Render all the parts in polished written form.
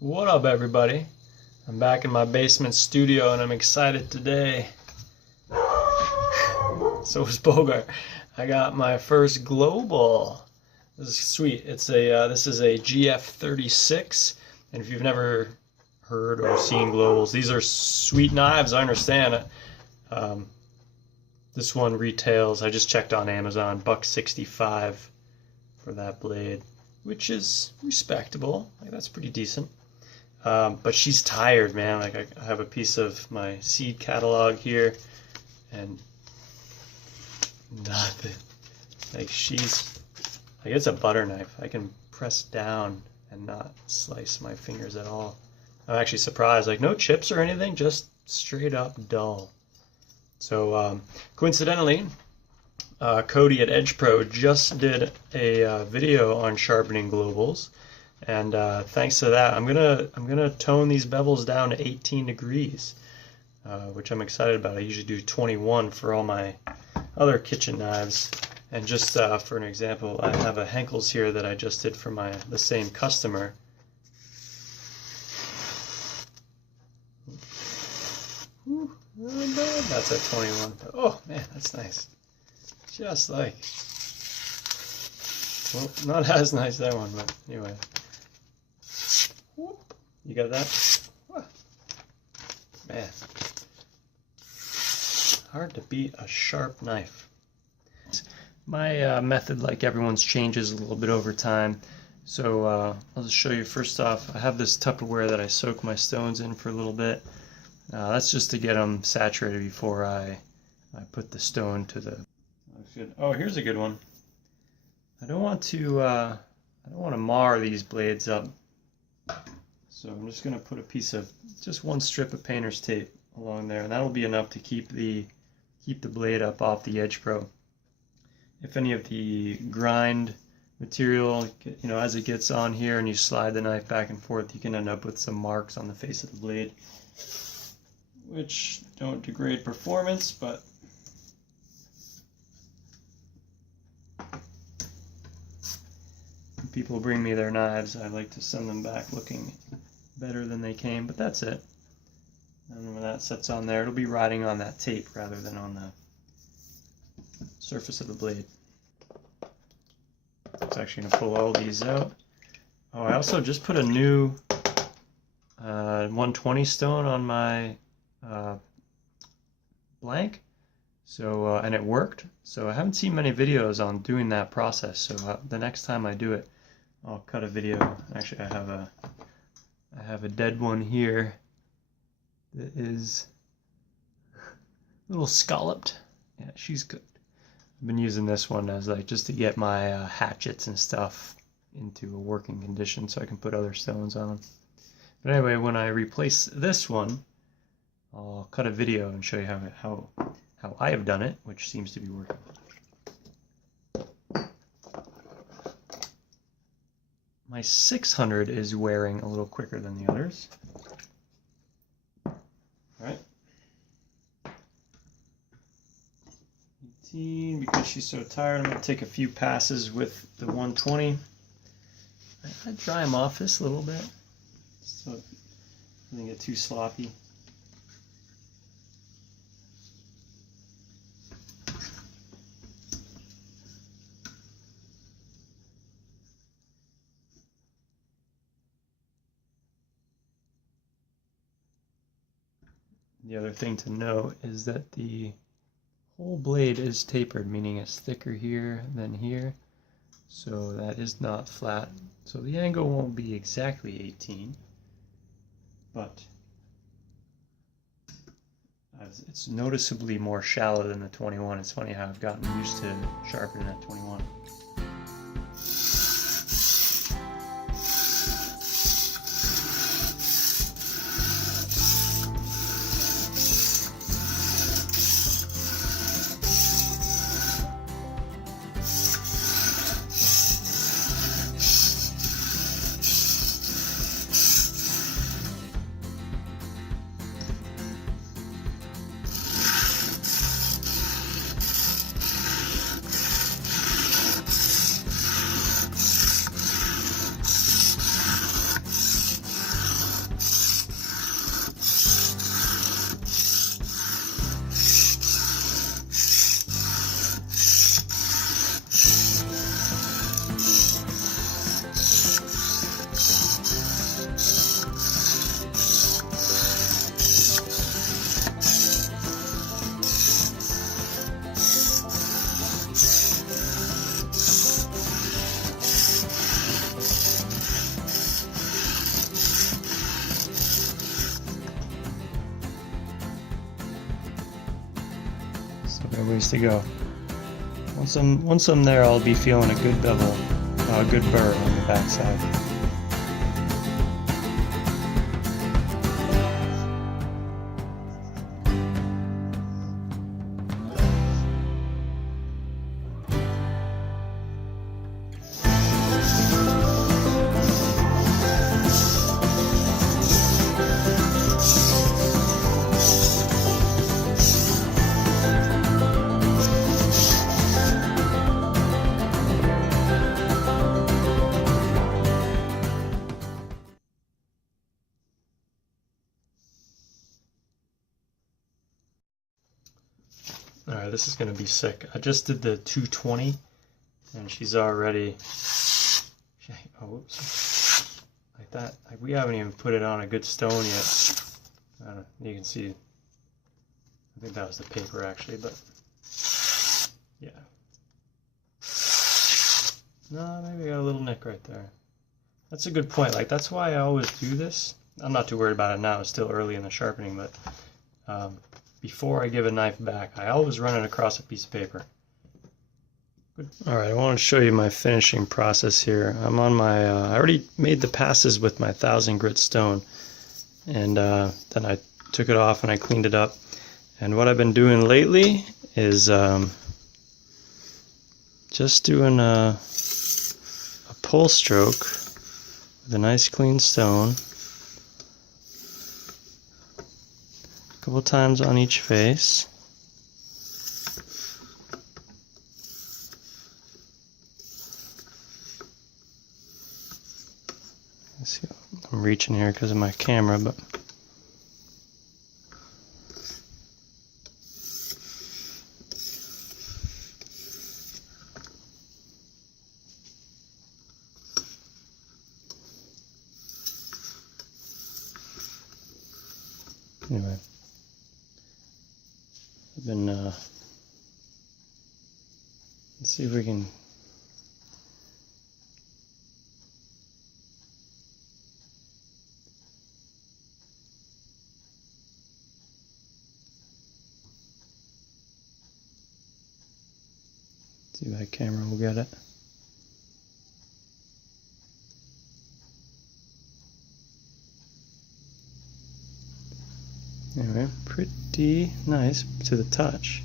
What up, everybody? I'm back in my basement studio and I'm excited today. So is Bogart. I got my first glow ball. This is sweet. This is a GF36, and if you've never heard or seen glow balls, these are sweet knives. I understand it. This one retails, I just checked on Amazon, $1.65 for that blade, which is respectable. Like, that's pretty decent. But she's tired, man. Like, I have a piece of my seed catalog here, and nothing. Like, it's a butter knife. I can press down and not slice my fingers at all. I'm actually surprised. Like, no chips or anything, just straight up dull. So, coincidentally, Cody at Edge Pro just did a video on sharpening globals. And thanks to that, I'm gonna tone these bevels down to 18 degrees, which I'm excited about. I usually do 21 for all my other kitchen knives. And just for an example, I have a Henkel's here that I just did for the same customer. Whew, not bad. That's at 21. Oh man, that's nice. Just like, well, not as nice that one, but anyway. You got that? Man, hard to beat a sharp knife. My method, like everyone's, changes a little bit over time. So I'll just show you. First off, I have this Tupperware that I soak my stones in for a little bit. That's just to get them saturated before I put the stone to the. Oh, here's a good one. I don't want to mar these blades up. So I'm just going to put just one strip of painter's tape along there, and that'll be enough to keep the blade up off the Edge Pro. If any of the grind material, as it gets on here and you slide the knife back and forth, you can end up with some marks on the face of the blade, which don't degrade performance, but when people bring me their knives, I like to send them back looking better than they came, but that's it. And when that sets on there, it'll be riding on that tape rather than on the surface of the blade. It's actually going to pull all these out. Oh, I also just put a new 120 stone on my blank, so and it worked. So I haven't seen many videos on doing that process, so the next time I do it, I'll cut a video. Actually, I have a dead one here that is a little scalloped. Yeah, she's good. I've been using this one as just to get my hatchets and stuff into a working condition so I can put other stones on them. But anyway, when I replace this one, I'll cut a video and show you how I have done it, which seems to be working. My 600 is wearing a little quicker than the others. All right. 18, because she's so tired, I'm going to take a few passes with the 120. I dry them off this a little bit so it doesn't get too sloppy. The other thing to note is that the whole blade is tapered, meaning it's thicker here than here, so that is not flat. So the angle won't be exactly 18, but it's noticeably more shallow than the 21. It's funny how I've gotten used to sharpening at 21. got a ways to go. Once I'm there, I'll be feeling a good bevel, a good burr on the backside. Alright, this is going to be sick. I just did the 220 and she's already, oh, oops, like that. Like, we haven't even put it on a good stone yet. I don't know, you can see, I think that was the paper actually, but yeah. No, maybe I got a little nick right there. That's a good point. Like, that's why I always do this. I'm not too worried about it now. It's still early in the sharpening, but before I give a knife back, I always run it across a piece of paper. Alright, I want to show you my finishing process here. I'm on my, I already made the passes with my 1000 grit stone, and then I took it off and I cleaned it up. And what I've been doing lately is just doing a pull stroke with a nice clean stone. A couple times on each face. Let's see, I'm reaching here because of my camera, but anyway. I've been, let's see if we can, see if that camera will get it. Anyway, pretty nice to the touch.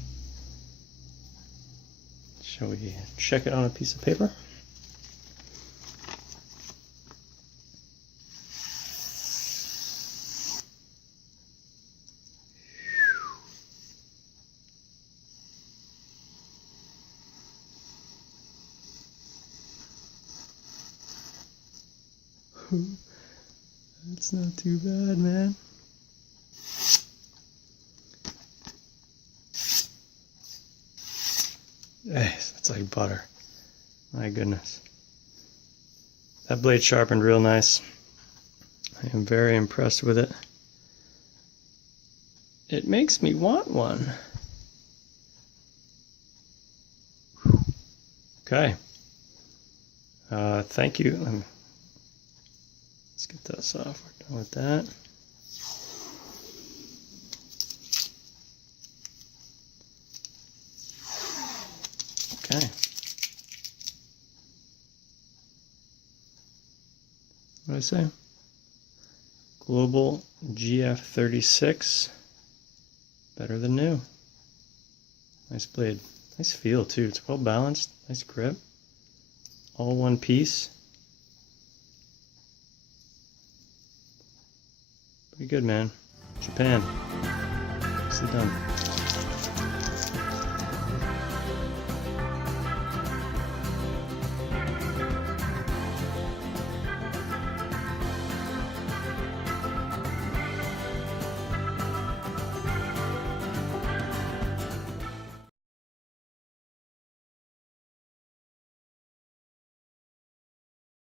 Shall we check it on a piece of paper? That's not too bad, man. It's like butter. My goodness. That blade sharpened real nice. I am very impressed with it. It makes me want one. Okay. Thank you. Let's get this off. We're done with that. Okay. What did I say? Global GF36. Better than new. Nice blade. Nice feel too. It's well balanced. Nice grip. All one piece. Pretty good, man. Japan. Nicely done.